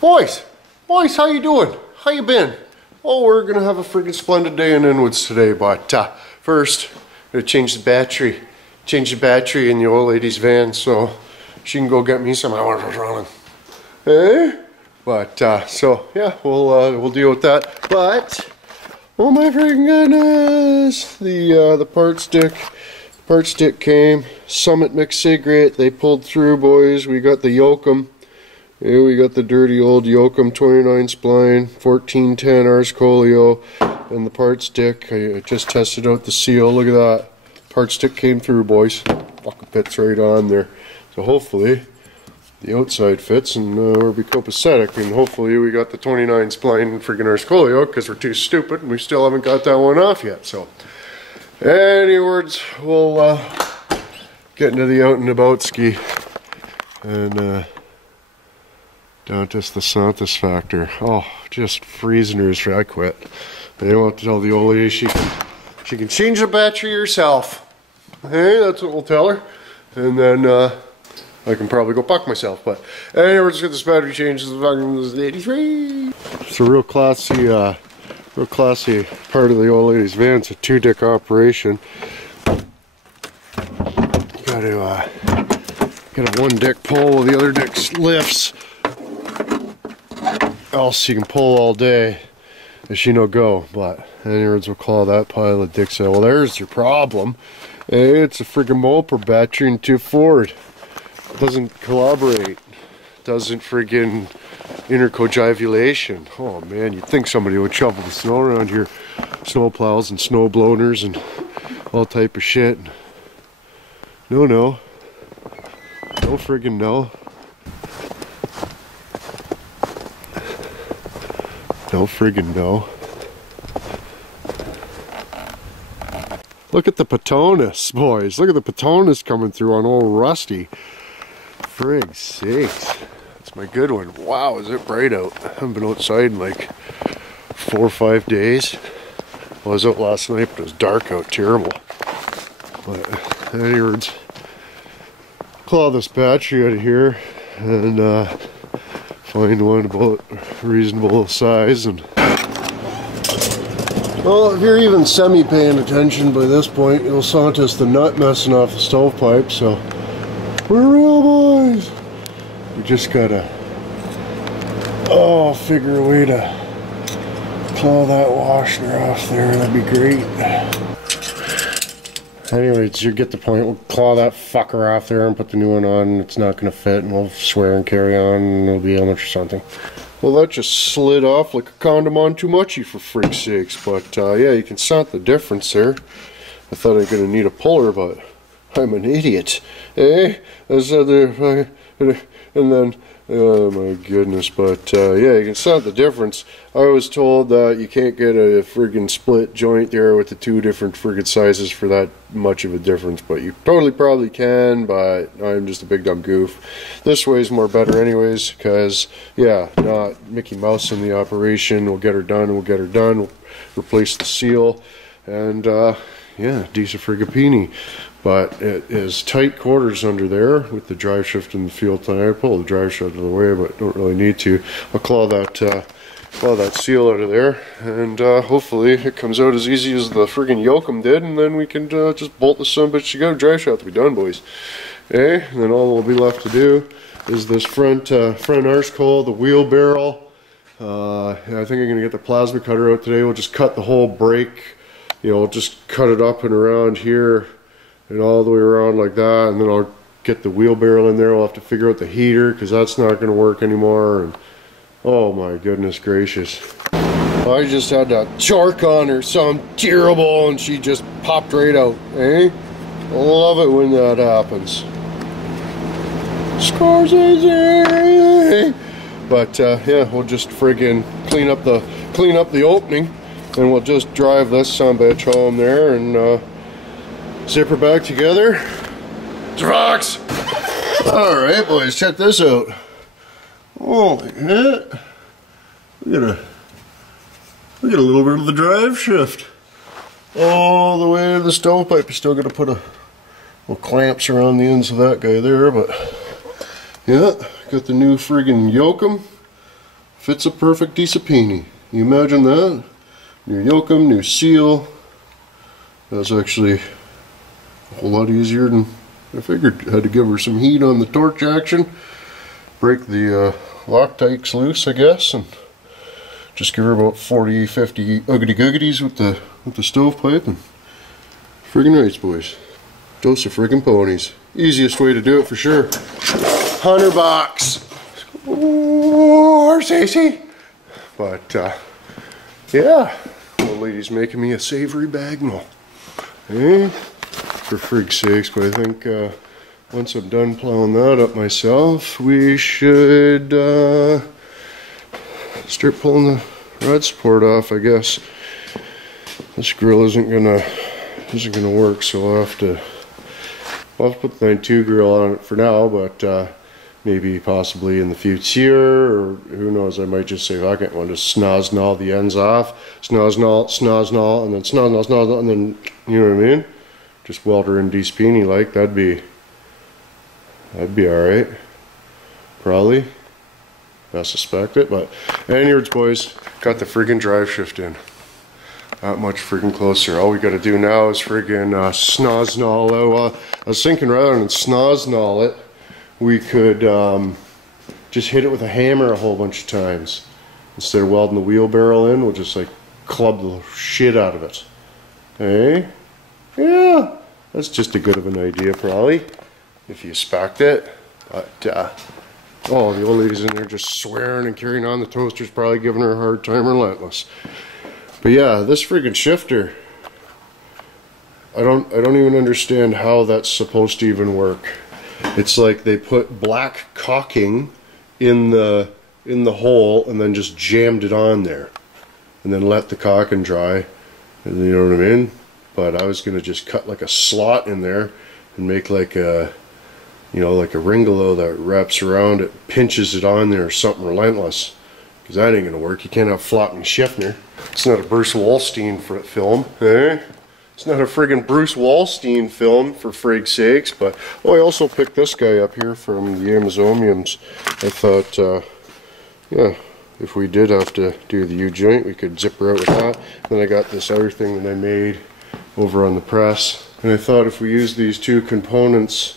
Boys, how you doing? How you been? Oh, we're gonna have a freaking splendid day in Inwoods today, but first, I'm gonna change the battery in the old lady's van so she can go get me some hours running. Eh? But so yeah, we'll deal with that. But oh my freaking goodness, the part stick came. Summit mixed cigarette. They pulled through, boys. We got the yoke. Yeah, we got the dirty old Yokem 29 spline, 1410 Ars Colio, and the part stick. I just tested out the seal. Look at that. Part stick came through, boys. Fucking fits right on there. So hopefully the outside fits and we'll be copacetic. And hopefully we got the 29 spline freaking Ars Colio because we're too stupid and we still haven't got that one off yet. So, any words, we'll get into the out and about ski and Dantes the Santos factor. Oh, just freezing her. I quit. I don't want to tell the old lady she can change the battery herself. Hey, that's what we'll tell her. And then I can probably go fuck myself. But anyway, we're just get this battery changed. This is 83. It's a real classy part of the old lady's van. It's a 2-dick operation. Got to get a 1-dick pull while the other dick lifts. Else you can pull all day and she no go. But anyways, we'll call that pile of dicks out. Well, there's your problem. Hey, it's a friggin' Moper battery and 2 Ford. Doesn't collaborate. Doesn't friggin' intercojivulation. Oh man, you'd think somebody would shovel the snow around here. Snow plows and snow blowers and all type of shit. No. No friggin' no. No friggin' no. Look at the Petonus, boys. Look at the Petonus coming through on old Rusty. Frig sakes. That's my good one. Wow, is it bright out. I haven't been outside in like 4 or 5 days. Well, I was out last night, but it was dark out, terrible. But anyways, claw this battery out of here and find one about reasonable size. And well, if you're even semi-paying attention by this point, you'll notice the nut messing off the stovepipe. So we're real boys. We just gotta figure a way to claw that washer off there. That'd be great. Anyways, you get the point. We'll claw that fucker off there and put the new one on. It's not going to fit, and we'll swear and carry on, and it'll be how much or something. Well, that just slid off like a condom on too muchy, for freak's sakes. But yeah, you can sense the difference there. I thought I was going to need a puller, but I'm an idiot. Eh? And then, oh my goodness, but yeah, you can sense the difference. I was told that you can't get a friggin' split joint there with the 2 different friggin' sizes for that much of a difference, but you totally probably can, but I'm just a big dumb goof. This way is more better anyways, because yeah, not Mickey Mouse in the operation. We'll get her done, we'll replace the seal, and yeah, decent friggapini. But it is tight quarters under there with the drive shaft in the fuel tank. I pull the drive shaft out of the way, but don't really need to. I'll claw that seal out of there, and hopefully it comes out as easy as the friggin' Yokem did, and then we can just bolt the son of a bitch together. Drive shaft will be done, boys. Okay, and then all will be left to do is this front arse coil, the wheel barrel. I think I'm gonna get the plasma cutter out today. We'll just cut the whole brake. You know, just cut it up and around here and all the way around like that, and then I'll get the wheel barrel in there. We'll have to figure out the heater because that's not going to work anymore. And oh my goodness gracious, I just had that shark on her, something terrible, and she just popped right out. Eh? I love it when that happens. Scorsese. But yeah, we'll just friggin' clean up the opening, and we'll just drive this sumbitch home there and zip her back together. Rocks! Alright boys, check this out. Holy shit. We got a little bit of the drive shaft all the way to the stovepipe. You still got to put a little clamps around the ends of that guy there, but yeah, got the new friggin' Yokem Fits a perfect disapini. You imagine that? New yokem, new seal. That's actually a whole lot easier than I figured. Had to give her some heat on the torch action. Break the Loctites loose, I guess, and just give her about 40, 50 uggity guggities with the stovepipe, and friggin' nice, boys. Dose of friggin' ponies. Easiest way to do it for sure. $100. Or Stacy. But yeah, old lady's making me a savory bagnall. Eh? For frig's sakes, but I think once I'm done plowing that up myself, we should start pulling the rod support off, I guess. This grill isn't gonna work, so I'll have to put the 9.2 grill on it for now, but maybe possibly in the future, or who knows, I might just say, fuck it, I want to snozz-gnaw the ends off, snozz-gnaw, and then snozz-gnaw, and then, you know what I mean? Just weld her in de-speeny like, that'd be alright. Probably. I suspect it, but anyways, boys, got the friggin' drive shift in. That much friggin' closer. All we gotta do now is friggin' snozz-gnaw. I was thinking rather than snozz-gnaw it, we could just hit it with a hammer a whole bunch of times. Instead of welding the wheelbarrow in, we'll just like club the shit out of it. Hey? Yeah, that's just a good of an idea probably, if you spec'd it. But, oh, the old lady's in there just swearing and carrying on. The toaster's probably giving her a hard time, relentless. But yeah, this friggin' shifter, I don't even understand how that's supposed to even work. It's like they put black caulking in the hole and then just jammed it on there, and then let the caulking dry. And you know what I mean? But I was gonna just cut like a slot in there and make like a, you know, like a ringolo that wraps around it, pinches it on there or something relentless. Because that ain't gonna work. You can't have flopping Schiffner. It's not a Bruce Wallstein film, eh? It's not a friggin' Bruce Wallstein film, for frig's sakes. But oh, I also picked this guy up here from the Amazonians. I thought, yeah, if we did have to do the U-joint, we could zip her out with that. Then I got this other thing that I made over on the press, and I thought if we use these two components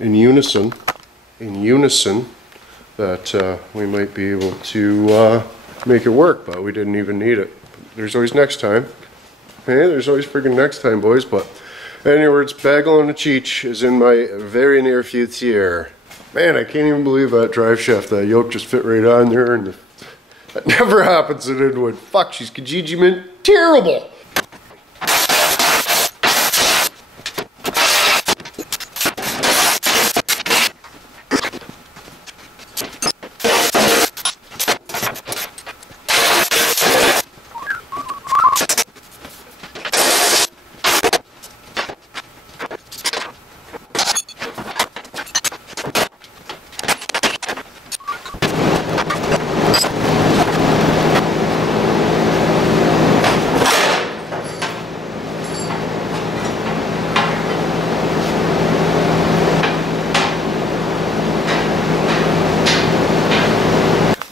in unison, that we might be able to make it work. But we didn't even need it. There's always next time. Hey, there's always freaking next time, boys. But anyways, bagel and a cheech is in my very near future. Man, I can't even believe that drive shaft, that yoke just fit right on there, and that never happens in Inwood. Fuck, she's Kijiji mint terrible.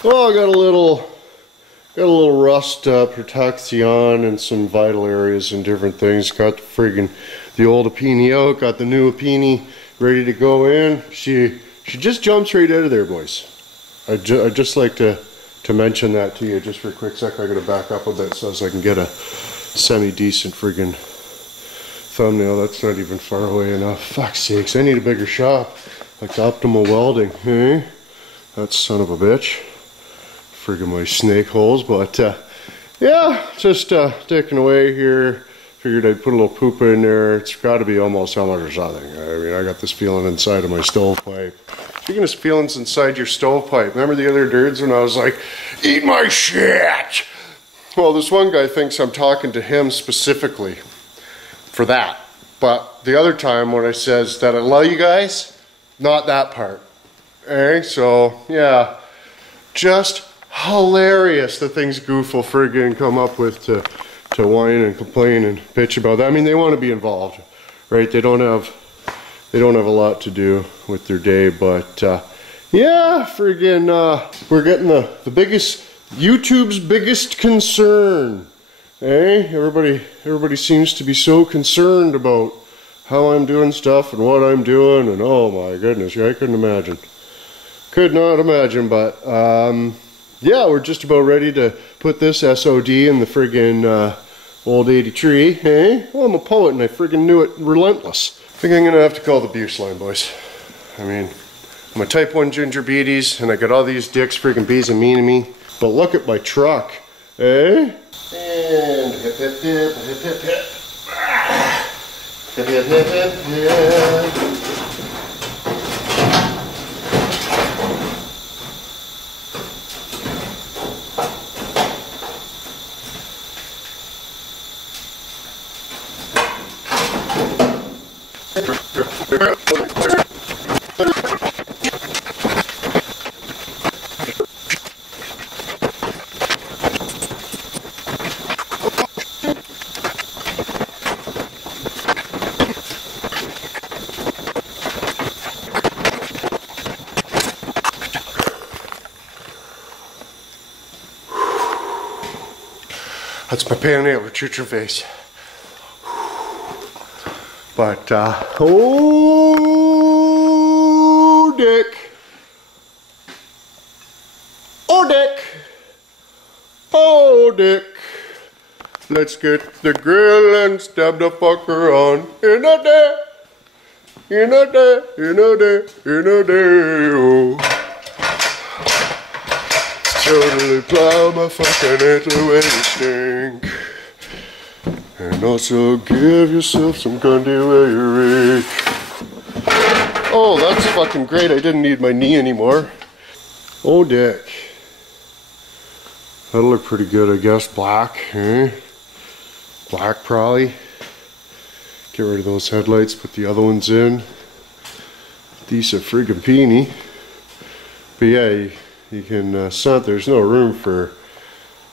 Well, I got a little rust protection and some vital areas and different things. Got the old Apini out, got the new Apini ready to go in. She just jumps right out of there, boys. I'd just like to mention that to you just for a quick sec. I gotta back up a bit so I can get a semi-decent friggin' thumbnail. That's not even far away enough. Fuck's sakes, I need a bigger shop. Like Optimal Welding, eh? That son of a bitch. Friggin' my snake holes, but yeah, just ticking away here. Figured I'd put a little poop in there. It's got to be almost how much or something. I mean, I got this feeling inside of my stovepipe. Speaking of feelings inside your stovepipe, remember the other dudes when I was like, eat my shit? Well, this one guy thinks I'm talking to him specifically for that. But the other time when I says that I love you guys, not that part. Eh? So, yeah, just hilarious the things Goof will friggin' come up with to whine and complain and bitch about that. I mean, they want to be involved, right? They don't have a lot to do with their day, but Yeah, friggin' we're getting the biggest, YouTube's biggest concern. Hey, everybody seems to be so concerned about how I'm doing stuff and what I'm doing, and oh my goodness, yeah, I couldn't imagine. Could not imagine, but yeah, we're just about ready to put this SOD in the friggin' old 83. Hey, well, I'm a poet and I friggin' knew it. Relentless. I think I'm gonna have to call the Buse line, boys. I mean, I'm a type 1 ginger beaties and I got all these dicks friggin' bees and mean to me. But look at my truck, eh? And hip hip hip hip hip hip. Hip hip hip hip hip. That's my panhandler choo-choo face. But, oh, Dick. Oh, Dick. Oh, Dick. Let's get the grill and stab the fucker on in a day. In a day, in a day, in a day, oh. Totally plow my fucking head away to stink. And also give yourself some gundy where you reach. Oh, that's fucking great. I didn't need my knee anymore. Oh, Dick. That'll look pretty good, I guess. Black, eh? Black, probably. Get rid of those headlights, put the other ones in. Decent friggin' peony. But yeah, you can there's no room for,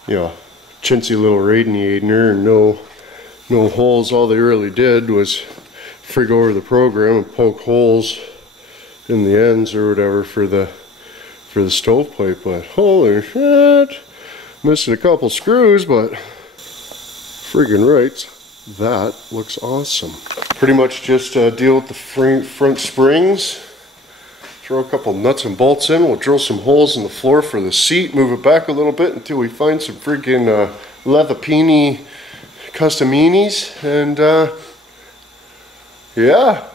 you know, chintzy little radiator and no holes. All they really did was frig over the program and poke holes in the ends or whatever for the stovepipe. But holy shit, missing a couple screws, but friggin' right, that looks awesome. Pretty much just deal with the front springs. Throw a couple nuts and bolts in. We'll drill some holes in the floor for the seat. Move it back a little bit until we find some freaking Leatherpini custominis. And yeah,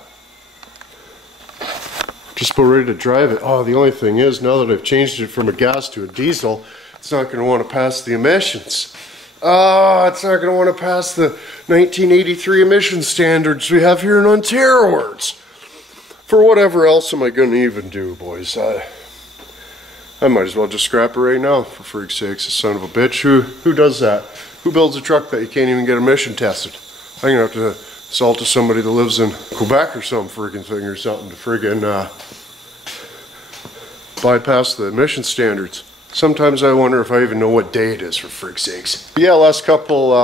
just about ready to drive it. Oh, the only thing is, now that I've changed it from a gas to a diesel, it's not going to want to pass the emissions. Oh, it's not going to want to pass the 1983 emission standards we have here in Ontario. For whatever else am I going to even do, boys? I might as well just scrap it right now, for freak's sakes, son of a bitch. Who does that? Who builds a truck that you can't even get emission tested? I'm going to have to sell it to somebody that lives in Quebec or some friggin' thing or something to friggin' bypass the emission standards. Sometimes I wonder if I even know what day it is, for frick's sakes. Yeah, last couple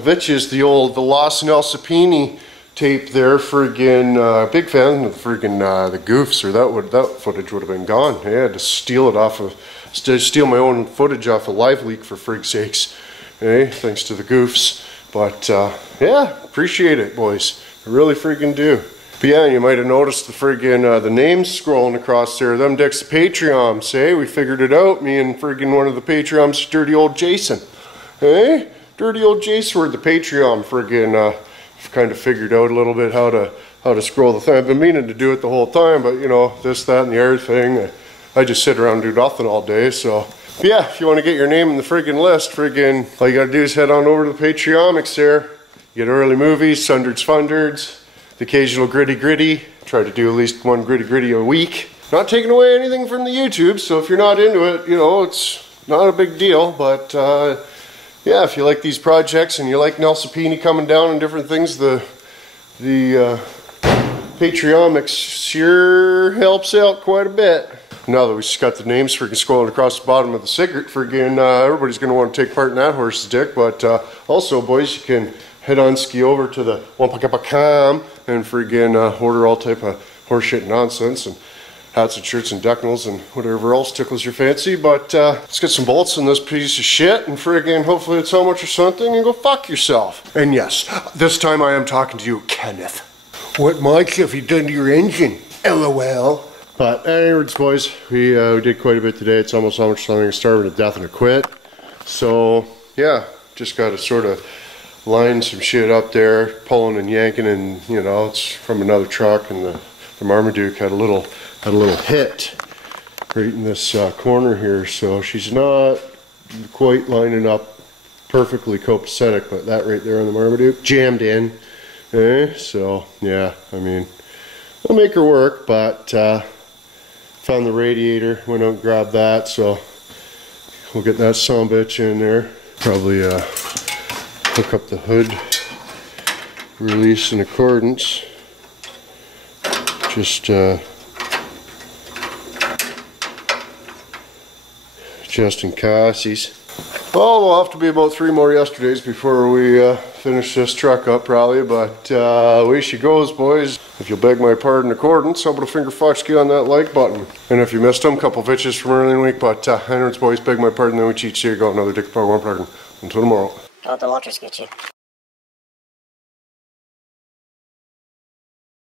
vitches, the Lost Nelsipini tape there, friggin' big fan of friggin' the goofs, or that footage would have been gone. I had to steal my own footage off of Live Leak, for frig's sakes. Hey, thanks to the goofs. But yeah, appreciate it, boys. I really friggin' do. But yeah, you might have noticed the friggin' the names scrolling across there. Them dicks Patreons, hey? We figured it out. Me and friggin' one of the Patreons, dirty old Jason. Hey? Dirty old Jason, we're the Patreon friggin' kind of figured out a little bit how to scroll the thing. I've been meaning to do it the whole time, but you know, this, that, and the other thing. I just sit around and do nothing all day, so. But yeah, if you want to get your name in the friggin' list, friggin', all you gotta do is head on over to the Patreomics there. You get early movies, Sundards Fundards, the occasional gritty. Try to do at least one gritty a week. Not taking away anything from the YouTube, so if you're not into it, you know, it's not a big deal, but yeah, if you like these projects and you like Nelsipini coming down and different things, the Patreomics sure helps out quite a bit. Now that we just got the names friggin' scrolling across the bottom of the cigarette, friggin' everybody's going to want to take part in that horse's dick. But also, boys, you can head on ski over to the Wampakapakam and friggin' order all type of horseshit nonsense. And hats and shirts and decals and whatever else tickles your fancy. But let's get some bolts in this piece of shit and friggin' hopefully it's how much or something and go fuck yourself. And yes, this time I am talking to you, Kenneth. What much have you done to your engine? LOL. But anyways, boys, we did quite a bit today. It's almost how much something starving to death and to quit. So yeah, just got to sort of line some shit up there, pulling and yanking, and you know, it's from another truck, and the Marmaduke had a little hit right in this corner here, so she's not quite lining up perfectly copacetic, but that right there on the Marmaduke jammed in. So yeah, I mean, we'll make her work, but found the radiator, went out and grabbed that, so we'll get that sumbitch in there. Probably hook up the hood, release in accordance. Just in cases. Well, we'll have to be about 3 more yesterdays before we finish this truck up probably, but away she goes, boys. If you'll beg my pardon accordance, how about a finger fox key on that like button? And if you missed them, couple bitches from early in the week, but anyways, boys, beg my pardon, then we cheat. Here you go, another dick power one pardon. Until tomorrow. Don't let the waters get you.